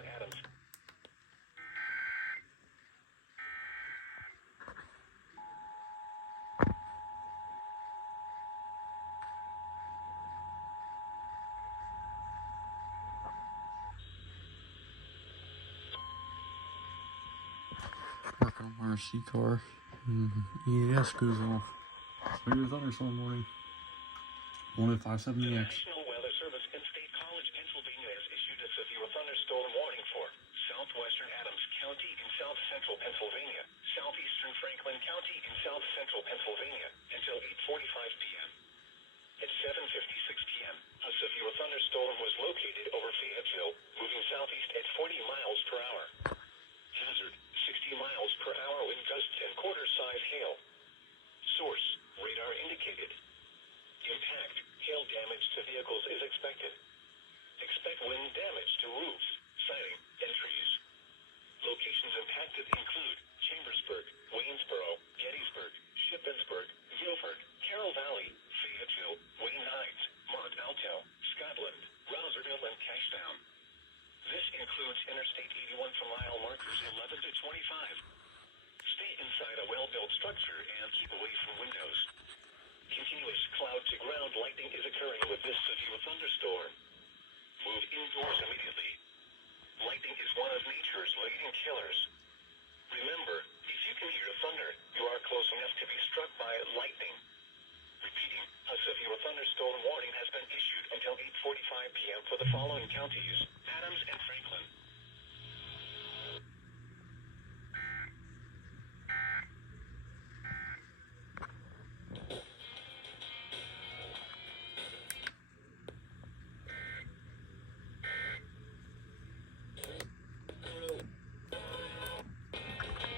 southwestern Adams. Working on our C car. EAS goes off. Maybe a thunderstorm warning. 10570X. National Weather Service in State College, Pennsylvania has issued a severe thunderstorm warning for southwestern Adams County in south central Pennsylvania, southeastern Franklin County in south central Pennsylvania until 8:45 p.m. At 7:56 p.m., a severe thunderstorm was located over Fayetteville, moving southeast at 40 miles per hour. Hazard, 60 miles per hour wind gusts and quarter-size hail. Source, radar indicated. Impact, hail damage to vehicles is expected. Expect wind damage to roofs, siding, and trees. Locations impacted include Chambersburg, Waynesboro, Gettysburg, Shippensburg, Guilford, Carroll Valley, Fayetteville, Wayne Heights, Mont Alto, Scotland, Rouserville, and Cashtown. This includes Interstate 81 for mile markers 11 to 25. Stay inside a well-built structure and keep away from windows. Continuous cloud-to-ground lightning is occurring with this severe thunderstorm. Move indoors immediately. Lightning is one of nature's leading killers. Remember, if you can hear thunder, you are close enough to be struck by lightning. Repeating, a severe thunderstorm warning has been issued until 8:45 p.m. for the following counties: Adams and Franklin.